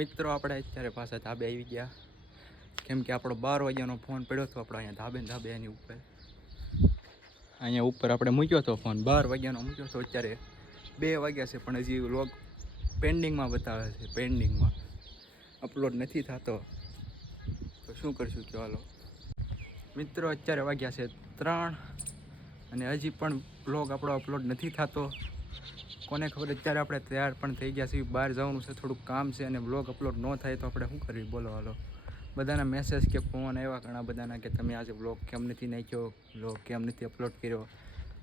મિત્રો આપણે અત્યારે પાછા ધાબે આવી ગયા, કેમ કે આપણો 12 વાગ્યાનો ફોન પડ્યો હતો આપણો અહીંયા ધાબે એની ઉપર. અહીંયા ઉપર આપણે મૂક્યો હતો ફોન, 12 વાગ્યાનો મૂક્યો હતો. અત્યારે 2 વાગ્યા છે પણ હજી વ્લોગ પેન્ડિંગમાં બતાવે છે, પેન્ડિંગમાં અપલોડ નથી થતો. તો શું કરશું કે હાલો મિત્રો, અત્યારે વાગ્યા છે 3 અને હજી પણ વ્લોગ આપણો અપલોડ નથી થતો. કોને ખબર, અત્યારે આપણે તૈયાર પણ થઈ ગયા છીએ, બહાર જવાનું છે, થોડુંક કામ છે અને વ્લોગ અપલોડ ન થાય તો આપણે શું કરવી બોલો. હાલો બધાના મેસેજ કે ફોન આવ્યા ઘણા બધાના કે તમે આજે વ્લોગ કેમ નથી નાખ્યો, વ્લોગ કેમ નથી અપલોડ કર્યો.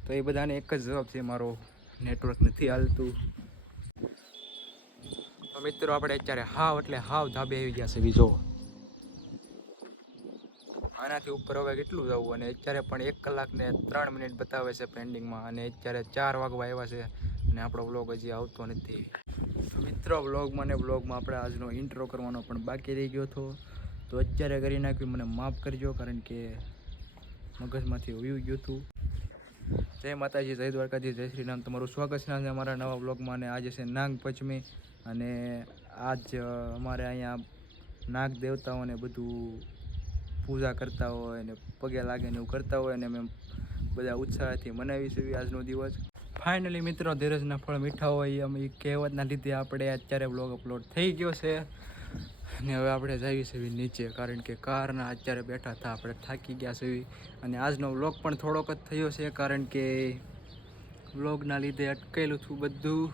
તો એ બધાને એક જ જવાબ છે મારો, નેટવર્ક નથી હાલતું. તો મિત્રો આપણે અત્યારે હાવ એટલે હાવ ધાબે આવી ગયા છે. બીજો આનાથી ઉપર હવે કેટલું જવું, અને અત્યારે પણ 1 કલાક ને 3 મિનિટ બતાવે છે પેન્ડિંગમાં, અને અત્યારે 4 વાગવા આવ્યા છે અને આપણો વ્લોગ હજી આવતો નથી. મિત્રો વ્લોગમાં આપણે આજનો ઇન્ટ્રો કરવાનો પણ બાકી રહી ગયો હતો, તો અત્યારે કરી નાખ્યું. મને માફ કરજો કારણ કે મગજમાંથી ઉયું ગયું હતું. જય માતાજી, જય દ્વારકાજી, જય શ્રી રામ. તમારું સ્વાગત છે અમારા નવા વ્લોગમાં. અને આજે છે નાગ પંચમી અને આજ અમારે અહીંયા નાગ દેવતાઓને બધું પૂજા કરતા હોય ને પગે લાગે ને એવું કરતા હોય, અને અમે બધા ઉત્સાહથી મનાવી છે આજનો દિવસ. ફાઇનલી મિત્રો, ધીરજના ફળ મીઠા હોય અમે એ કહેવતના લીધે આપણે અત્યારે વ્લોગ અપલોડ થઈ ગયો છે. અને હવે આપણે જઈએ છીએ નીચે, કારણ કે કારના અત્યારે બેઠા હતા, આપણે થાકી ગયા છીએ. અને આજનો વ્લોગ પણ થોડોક જ થયો છે કારણ કે વ્લોગના લીધે અટકેલું છું બધું.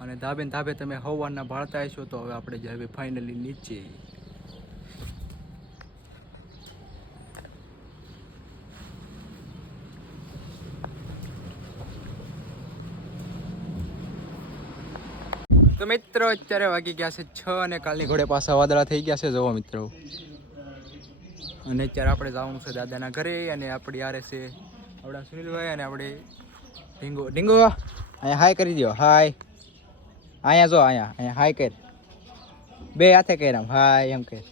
અને ધાબે તમે હવારના ભાળતા હશો. તો હવે આપણે જઈએ ફાઇનલી નીચે. તો મિત્રો અત્યારે વાગી ગયા છે 6 અને કાલની ઘોડે પાછા વાદળા થઈ ગયા છે, જોવો મિત્રો. અને અત્યારે આપણે જવાનું છે દાદાના ઘરે, અને આપણી યારે છે આપણા સુનિલભાઈ અને આપણે ઢીંગો અહીંયા હાય કરી દો. હાય અહીંયા જો, અહીંયા હાય કર, બે હાથે કર આમ હાય એમ કર.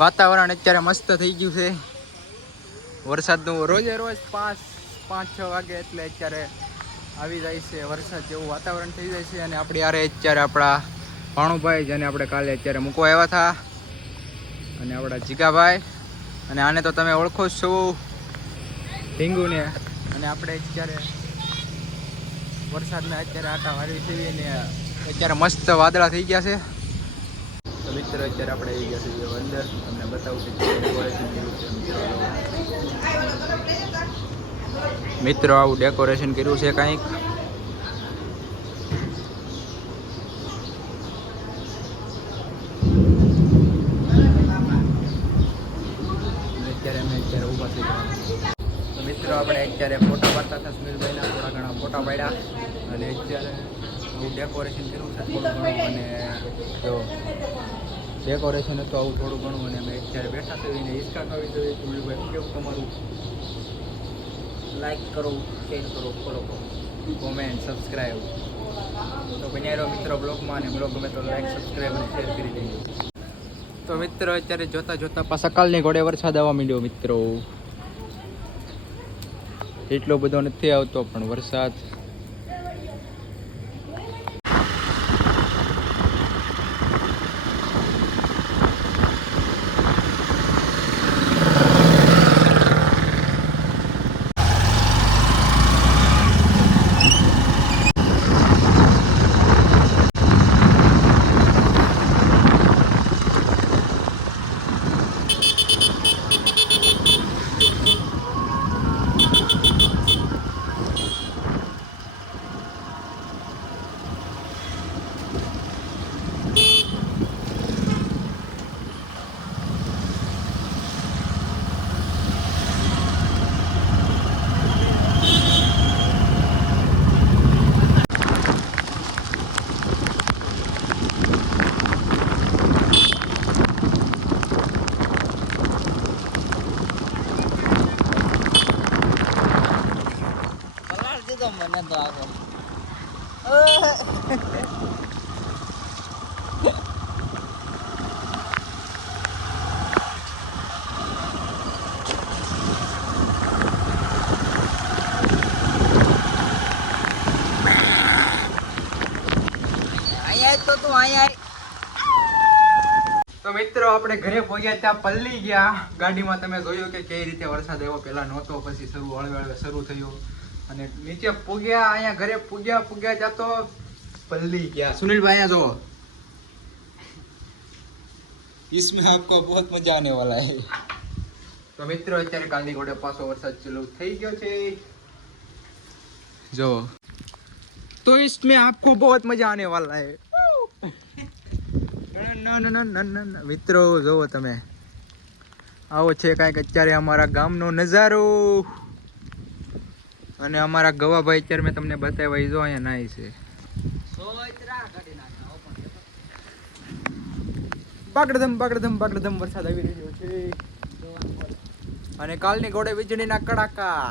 વાતાવરણ અત્યારે મસ્ત થઈ ગયું છે વરસાદનું. રોજ 5-6 વાગે એટલે અત્યારે આવી જાય છે વરસાદ જેવું વાતાવરણ થઈ જાય છે. અને આપણે યારે અત્યારે આપણા ભાણુભાઈ, જેને આપણે કાલે અત્યારે મૂકવા આવ્યા હતા, અને આપણા જીગાભાઈ, અને આને તો તમે ઓળખો જ છો, ઢીંગુને. અને આપણે અત્યારે વરસાદના અત્યારે આટા વાળવી છે અને અત્યારે મસ્ત વાદળા થઈ ગયા છે. તો મિત્રો અત્યારે આપણે આવી ગયા છીએ અંદર, તમને બતાવું કે ડેકોરેશન કર્યું છે. મિત્રો આવું ડેકોરેશન કર્યું છે કંઈક. અત્યારે ઊભા થઈ ગયા. તો મિત્રો આપણે અત્યારે ફોટા પાડતા હતા સુનિલભાઈના, થોડા ઘણા ફોટા પાડ્યા. અને અત્યારે આવું ડેકોરેશન કર્યું છે થોડું ઘણું. અને જો ડેકોરેશન હતું આવું થોડું ઘણું. અને અમે અત્યારે બેઠા થઈને હિંચકા ખાવી જોઈએ. સુનિલભાઈ શું કેવું તમારું? લાઈક કરો, શેર કરો, ફોલો કરો, કોમેન્ટ, સબસ્ક્રાઈબ. તો બન્યા રહો મિત્રો બ્લોગમાં, અને બ્લોગ ગમે તો લાઈક, સબસ્ક્રાઈબ અને શેર કરી દેજો. તો મિત્રો અત્યારે જોતા પાછા કાલની ઘોડે વરસાદ આવવા માંડ્યો મિત્રો. એટલો બધો નથી આવતો પણ વરસાદ. તો મિત્રો આપણે ઘરે પહોંચ્યા ત્યાં પલ્લી ગયા ગાડીમાં. તમે જોયું કે કઈ રીતે વરસાદ આવ્યો, પેલા નહોતો, પછી હળવે શરૂ થયો અને નીચે પૂગ્યા. અહીંયા ઘરે પૂગ્યા ત્યાં તો પલ્લી ગયા. સુનિલભાઈ અહીંયા જોવો, इसमें आपको बहुत मजा आने वाला है. તો મિત્રો અત્યારે કાલની ઘોડે પાછો વરસાદ ચાલુ થઈ ગયો છે જો. તો इसमें आपको बहुत मजा आने वाला है. મિત્રો જોવો તમે, આવો છે કાંઈક અત્યારે અમારા ગામનો નજારો. અને અમારા ગવાભાઈ અત્યારે મેં તમને બતાવ્યા, જો અહીંયા નાય છે. પાકડધમ વરસાદ આવી રહ્યો છે. અને કાલની ઘોડે વીજળીના કડાકા.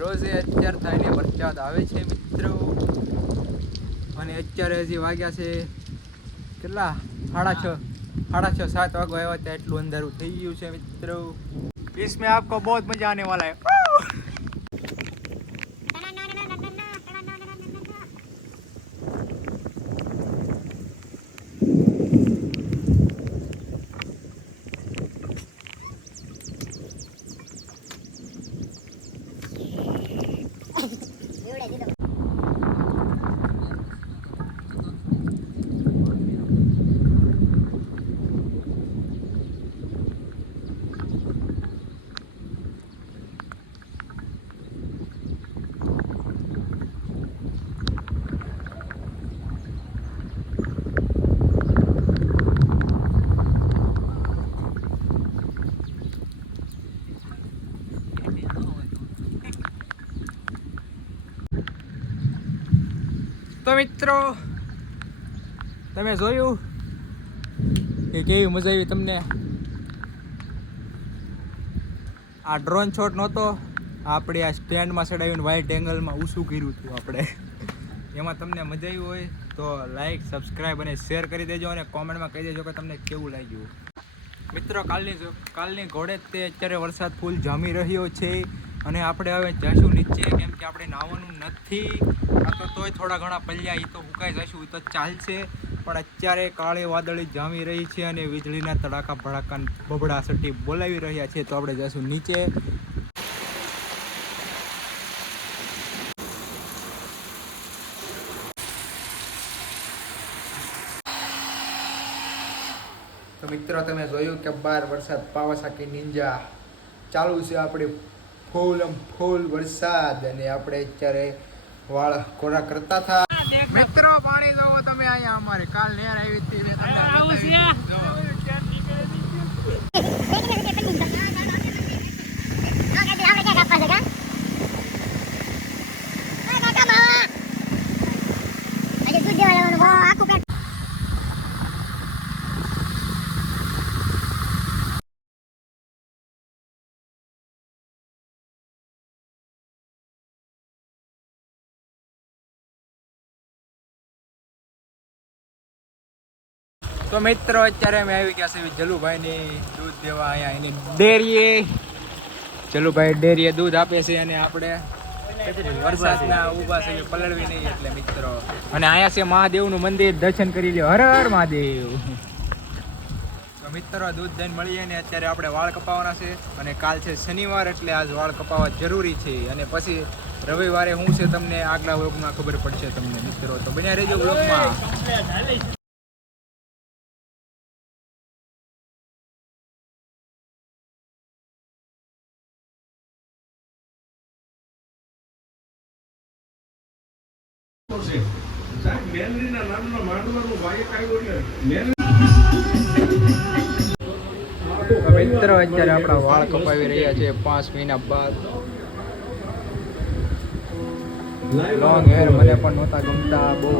રોજે અત્યાર થાય ને વરસાદ આવે છે મિત્રો. અને અત્યારે હજી વાગ્યા છે કેટલા, 6:30 7 વાગવા આવ્યા ત્યાં એટલું અંધારું થઈ ગયું છે મિત્રો. इसमें आपको बहुत मजा आने वाला है. તો મિત્રો તમે જોયું કે કેવી મજા આવી તમને. આ ડ્રોન શોટ નહોતો, આપણે આ સ્ટેન્ડમાં ચડાવીને વાઇટ એંગલમાં ઊંચું કર્યું હતું આપણે. એમાં તમને મજા આવી હોય તો લાઈક, સબસ્ક્રાઈબ અને શેર કરી દેજો અને કોમેન્ટમાં કહી દેજો કે તમને કેવું લાગ્યું. મિત્રો કાલની ઘોડે તે અત્યારે વરસાદ ફૂલ જામી રહ્યો છે અને આપણે હવે જઈશું નીચે, કેમ કે આપણે નાહવાનું નથી. આ તો તોય થોડા ઘણા પલ્યા એ તો સુકાઈ જઈશું, તો ચાલશે. પણ અત્યારે કાળી વાદળી જામી રહી છે અને વીજળીના તડાકા ભડાકા બબડાસટી બોલાવી રહ્યા છે, તો આપણે જઈશું નીચે. તો મિત્રો તમે જોયું કે બહાર વરસાદ પાવાસાકી નિંજા ચાલુ છે. આપણે ફૂલ વરસાદ અને આપણે અત્યારે વાળ કોરા કરતા હતા. મિત્રો પાણી લો તમે, અહીંયા અમારે કાલ નેર આવી હતી. તો મિત્રો અત્યારે અમે આવી ગયા છે જલુભાઈની દૂધ દેવા અહીંયા એની ડેરીએ. જલુભાઈ ડેરીએ દૂધ આપે છે અને આપણે વરસાદના ઊભા છે પલળવી નહીં એટલે મિત્રો. અને અહીંયા છે મહાદેવનું મંદિર, દર્શન કરી લ્યો. હર હર મહાદેવ. તો મિત્રો દૂધ દઈને મળીએ ને અત્યારે આપણે વાળ કપાવવાના છે અને કાલ છે શનિવાર એટલે આજ વાળ કપાવવા જરૂરી છે. અને પછી રવિવારે શું છે તમને આગલા વ્લોગમાં ખબર પડશે તમને મિત્રો, તો બન્યા રહેજો વ્લોગમાં. મિત્રો અત્યારે આપણા વાળ કપાવી રહ્યા છે 5 મહિના બાદ. લોંગ હેર મને પણ નહોતા ગમતા બહુ.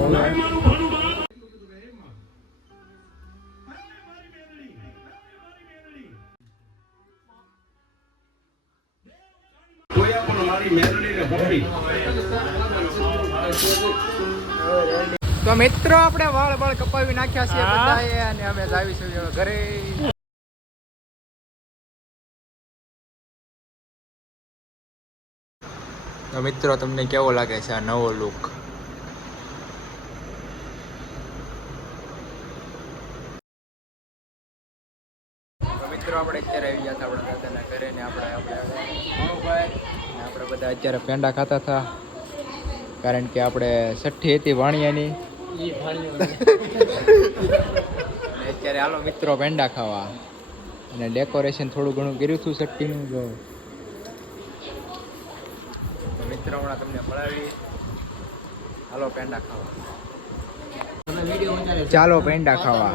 તો મિત્રો આપણે વાળ કપાવી નાખ્યા છે બધાએ અને અમે આવીશું ઘરે. તો મિત્રો તમને કેવો લાગે છે આ નવો લુક? મિત્રો આપણે અત્યારે આવી ગયા હતા આપણા દાદાના ઘરે ને આપણે બધા અત્યારે પેંડા ખાતા હતા કારણ કે આપણે છઠ્ઠી હતી વાણિયાની અને અત્યારે હાલો મિત્રો પેંડા ખાવા અને ડેકોરેશન થોડું ઘણું કર્યું હતું છઠ્ઠીનું જો તો મિત્રો હમણાં તમને મળાવી હાલો પેંડા ખાવા ચાલો પેંડા ખાવા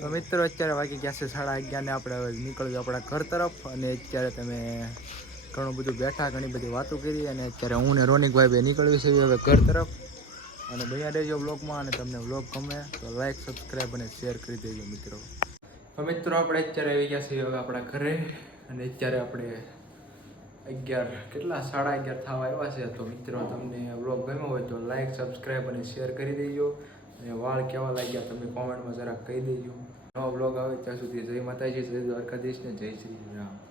તો મિત્રો અત્યારે વાગી ગયા છે 11:30 ને આપણે હવે નીકળ્યું આપણા ઘર તરફ અને અત્યારે તમે ઘણું બધું બેઠા ઘણી બધી વાતો કરી અને અત્યારે હું ને રોનિકભાઈ બે નીકળ્યું છે હવે ઘર તરફ અને બન્યા રહેજો બ્લોગમાં અને તમને બ્લોગ ગમે તો લાઈક સબસ્ક્રાઈબ અને શેર કરી દેજો મિત્રો તો મિત્રો આપણે અત્યારે આવી ગયા છીએ હવે આપણા ઘરે અને અત્યારે આપણે 11:30 થવા આવ્યા છે તો મિત્રો તમને બ્લોગ ગમ્યો હોય તો લાઈક સબસ્ક્રાઈબ અને શેર કરી દેજો અને વાળ કેવા લાગ્યા તમે કોમેન્ટમાં જરાક કહી દેજો નવો બ્લોગ આવે ત્યાં સુધી જય માતાજી જય દ્વારકાધીશ ને જય શ્રી રામ.